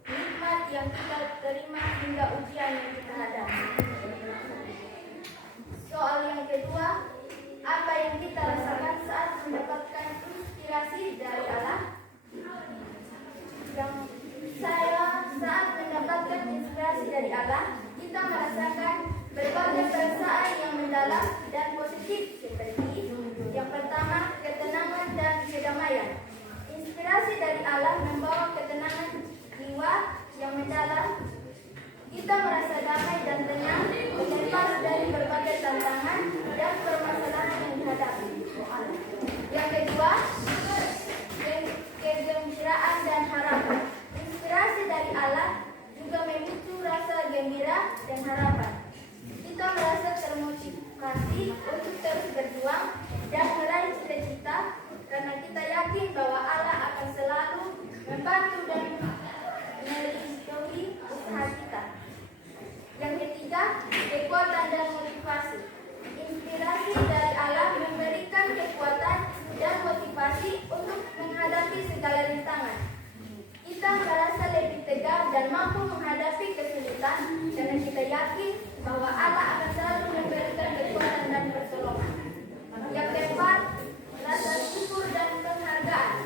nikmat yang kita terima hingga ujian yang kita hadapi. Soal yang kedua, apa yang kita rasakan saat mendapatkan inspirasi dari Allah? Yang saya saat mendapatkan inspirasi dari Allah, kita merasakan berbagai perasaan yang mendalam dan positif seperti yang pertama, ketenangan dan kedamaian. Inspirasi dari Allah membawa ketenangan jiwa yang mendalam. Kita merasa damai dan tenang, lepas dari berbagai tantangan dan permasalahan yang dihadapi. Yang kedua, kegembiraan dan harapan. Inspirasi dari Allah juga memicu rasa gembira dan harapan. Kita merasa termotivasi untuk terus berjuang dan meraih cita-cita karena kita yakin bahwa Allah akan selalu membantu dan melindungi usaha kita. Yang ketiga, kekuatan dan motivasi. Inspirasi dari Allah memberikan kekuatan dan motivasi untuk menghadapi segala rintangan. Kita merasa lebih tegar dan mampu menghadapi kesulitan karena kita yakin bahwa Allah akan selalu memberikan kekuatan dan pertolongan. Yang keempat, rasa syukur dan penghargaan.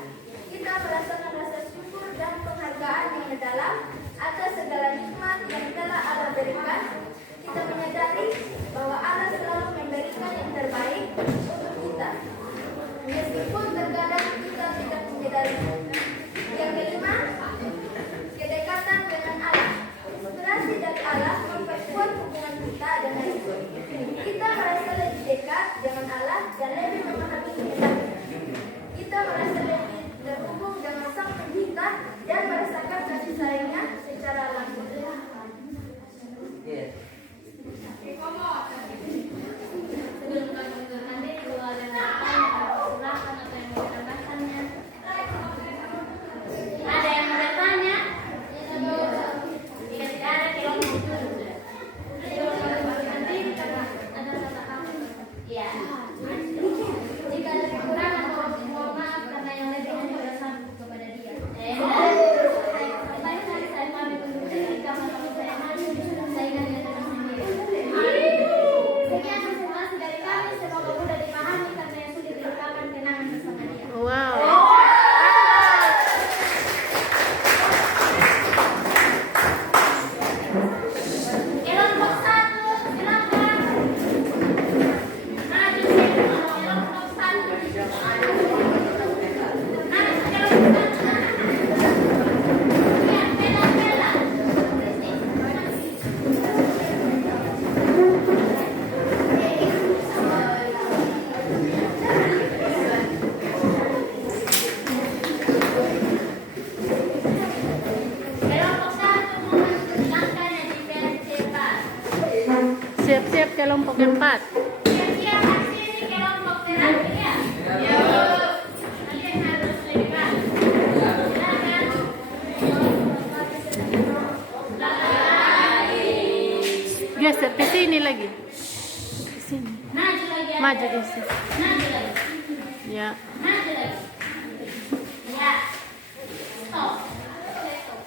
Kita merasakan rasa syukur dan penghargaan yang mendalam atas segala nikmat yang telah Allah berikan. Kita menyadari bahwa Allah selalu memberikan yang terbaik untuk kita, meskipun terkadang kita tidak menyadarinya. Yang kelima, kedekatan dengan Allah. Inspirasi dari Allah memperkuat hubungan kita dengan Dia. Kita merasa lebih dekat dengan Allah dan lebih memahami kehendaknya. Kita merasa lebih terhubung dengan Sang Pencipta dan merasakan kasih sayangnya secara langsung. Sebelum kami mendengarkan itu, ada yang silakan atau yang mau menambahkannya. Ada yang mau bertanya? Jika tidak ada, kita lanjut. Nanti ada kata kamu. Iya. Jika ada kekurangan, mohon maaf karena yang lebih hanya bersambung kepada Dia. Baik hari saya pamit untuk diri karena kalau saya maju, saya ingat dia dengan sendiri. Sekian informasi dari kami, semoga mudah dipahami karena yang sudah diungkapkan kenangan bersama Dia. Wow. Kelompok 1, silakan. Maju kelompok 1. Maju kelompok 1. Ya, bela-bela. Kelompok 1 mohon langkahnya dipercepat. Siap-siap kelompok 4. Siap-siap aksi kelompok terakhir ya. Kalian harus lebih baik. Silakan. Geser ke sini lagi. Ke sini. Maju lagi. Maju di sini. Maju lagi. Ya. Maju lagi. Ya. Stop.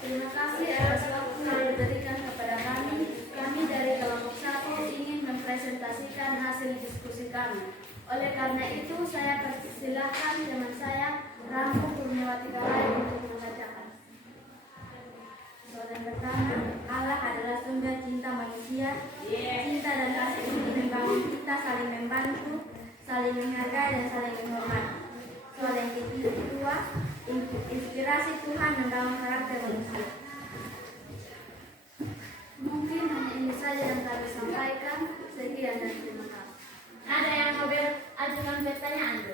Terima kasih atas waktu yang diberikan kepada kami. Kami dari kelompok 1 ingin mempresentasikan hasil diskusi kami. Oleh karena itu, saya persilahkan teman saya, Rambu Kurniawati Kalai, untuk membacakan. Soal yang pertama, Allah adalah sumber cinta manusia. Cinta dan kasih ini membangun kita saling membantu, saling menghargai dan saling menghormati. Soal yang kedua, inspirasi Tuhan membangun karakter manusia. Mungkin hanya ini saja yang kami sampaikan. Sekian dan terima kasih. Ada yang mau ajukan pertanyaan?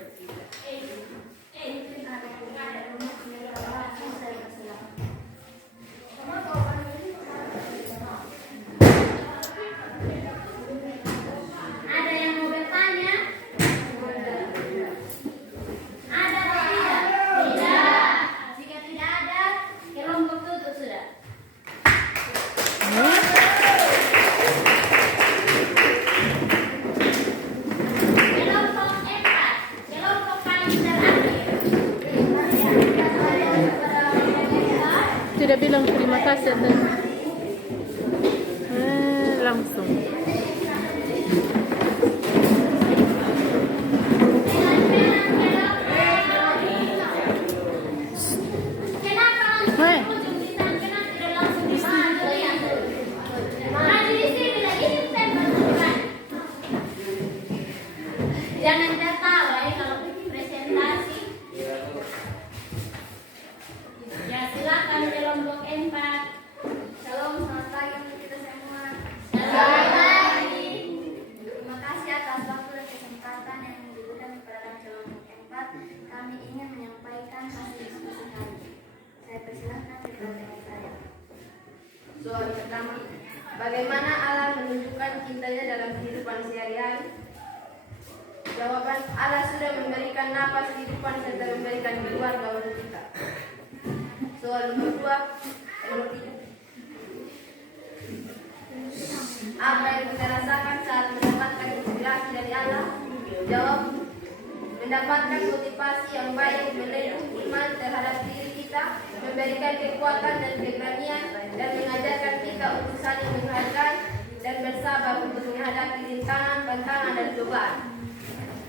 Mungkin ada saya persilakan. Ada yang mau bertanya? Ada atau tidak? Tidak. Jika tidak ada, kelompok tutup sudah. Kelompok tidak bilang terima kasih atau langsung. Kenapa Hei. ujung di sana? Kenapa tidak langsung di mana ya? Maju di sini lagi di tembak depan. Jangan tertawa ya kalau presentasi. Ya silakan kelompok 4. Shalom, selamat pagi untuk kita semua. Selamat pagi. Terima kasih atas waktu dan kesempatan yang diberikan kepada kelompok 4. Kami ingin menyampaikan hasil diskusi kami. Saya persilahkan kepada saya. Soal pertama, bagaimana Allah menunjukkan cintanya dalam kehidupan sehari-hari? Jawaban, Allah sudah memberikan napas kehidupan serta memberikan keluarga untuk kita. Soal nomor 3. Apa yang kita rasakan saat mendapatkan inspirasi dari Allah? Jawab, mendapatkan motivasi yang baik, menumbuh iman terhadap diri kita, memberikan kekuatan dan keberanian, dan mengajarkan kita untuk saling menghargai dan bersabar untuk menghadapi rintangan, tantangan, dan cobaan.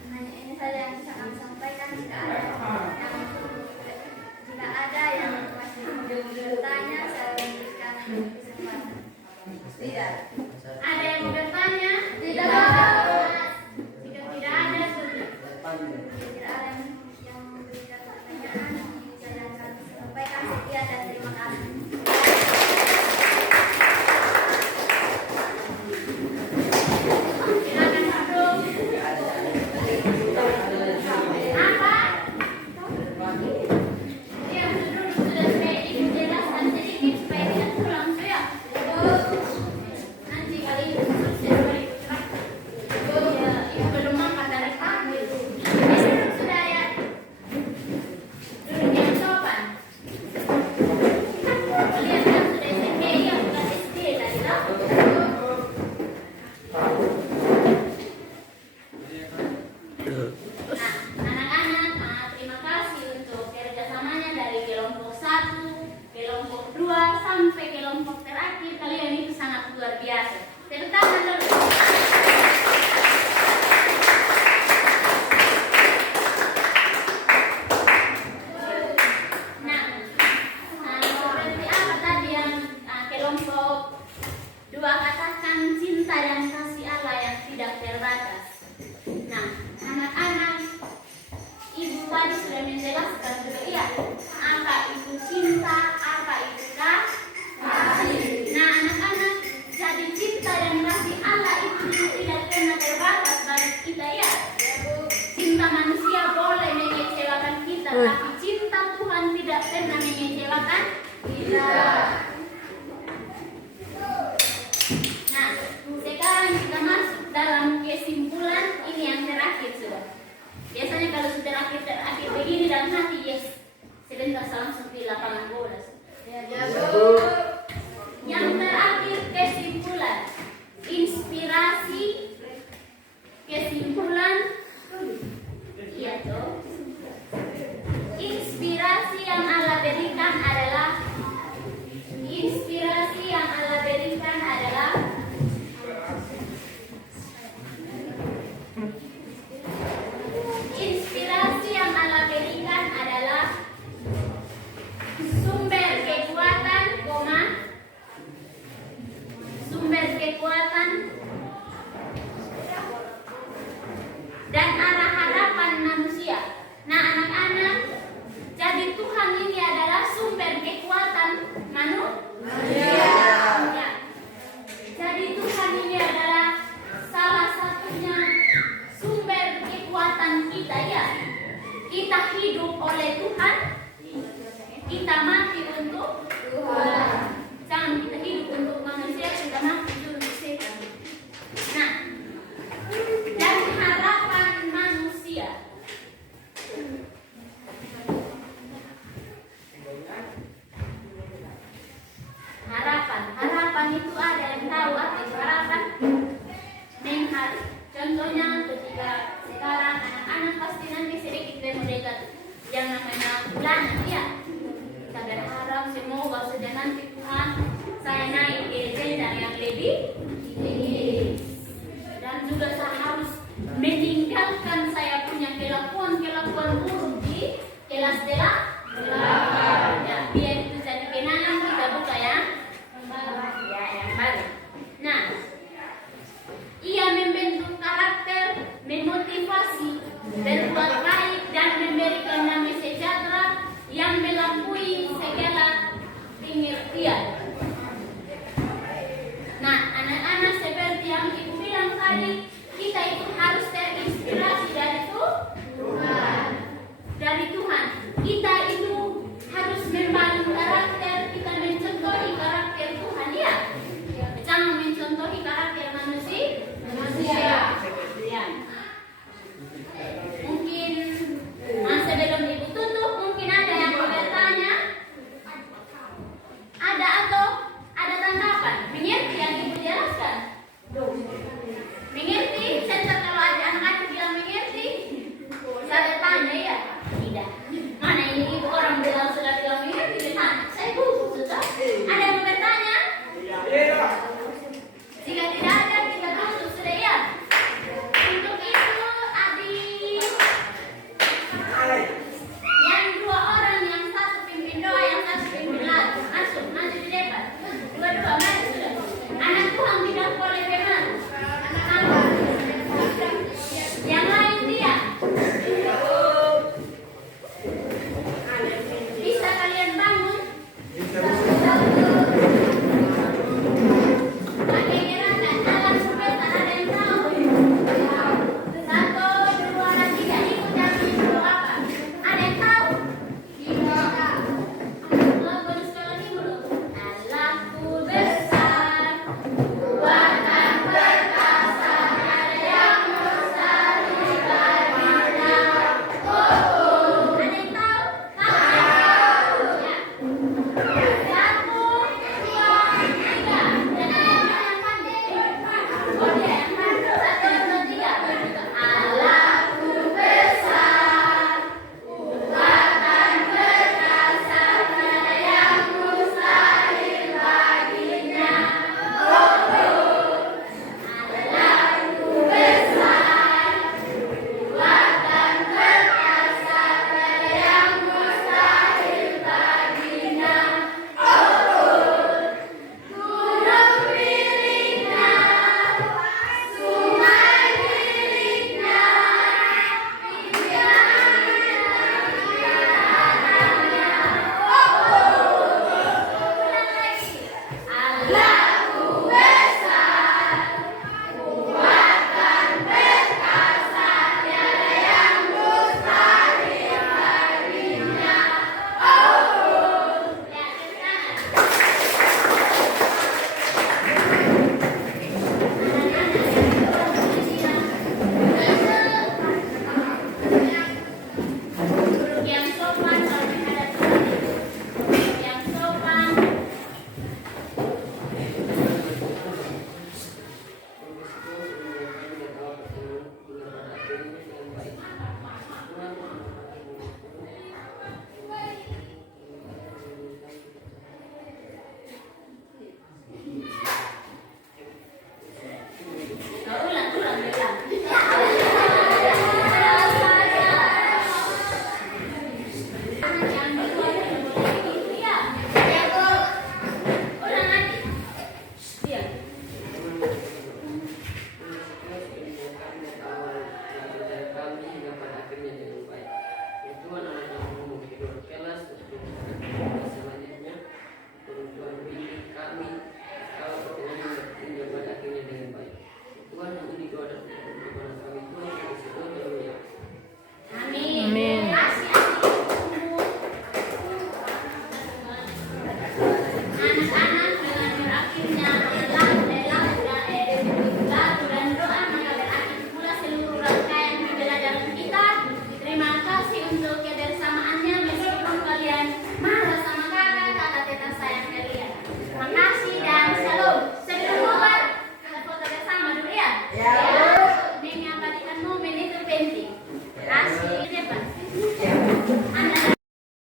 Hanya ini saja yang bisa kami sampaikan. Jika ada yang masih bertanya, saya berikan kesempatan. Tidak. Ada yang mau bertanya? Tidak. Jika tidak ada, sudah. Tidak ada yang memberikan pertanyaan, ini saya akan sampaikan sekian dan terima kasih. Silakan duduk. Apa? Yang duduk sudah saya ingin jelaskan sedikit supaya tidak pulang ya. Nanti kali ini saya balik ya, ibu belum makan dari pagi. Duduk sudah ya. Duduk yang sopan. Kalian kan sudah SMP ya, bukan SD tadi lah. Nah, anak-anak, terima kasih untuk kerjasamanya dari kelompok 1, kelompok 2, sampai kelompok terakhir. Kalian itu sangat luar biasa. Tepuk tangan dulu. Nah, seperti apa tadi yang kelompok 2 katakan, cinta dan kasih Allah yang tidak terbatas. Nah, anak-anak, ibu tadi sudah menjelaskan juga ya, apa itu cinta, apa itu kasih. Nah, anak-anak, jadi cinta dan kasih Allah itu tidak pernah terbatas bagi kita ya. Cinta manusia boleh mengecewakan kita, tapi cinta Tuhan tidak pernah mengecewakan kita. Nah, sekarang kita masuk dalam kesimpulan. Ini yang terakhir sudah. Biasanya kalau sudah terakhir begini dalam hati, yes, sebentar saya langsung di lapangan bola. Yang terakhir kesimpulan, inspirasi, kesimpulan, iya toh. Inspirasi yang Allah berikan adalah sumber kekuatan, dan arah harapan manusia. Nah, anak-anak, jadi Tuhan ini adalah sumber kekuatan manusia. Ya. Jadi Tuhan ini adalah salah satunya sumber kekuatan kita ya. Kita hidup oleh Tuhan, kita mati untuk Tuhan. Jangan kita hidup untuk manusia, kita mati untuk setan. Nah, dan harapan manusia. Harapan itu ada yang tahu apa itu harapan? Menghar. Contohnya ketika sekarang anak-anak pasti nanti sedikit lebih dekat yang namanya bulan ya. Kita berharap semoga saja Kelas 8. Ya, biar itu jadi kenangan kita buka yang baru. Nah, ia membentuk karakter, memotivasi, berbuat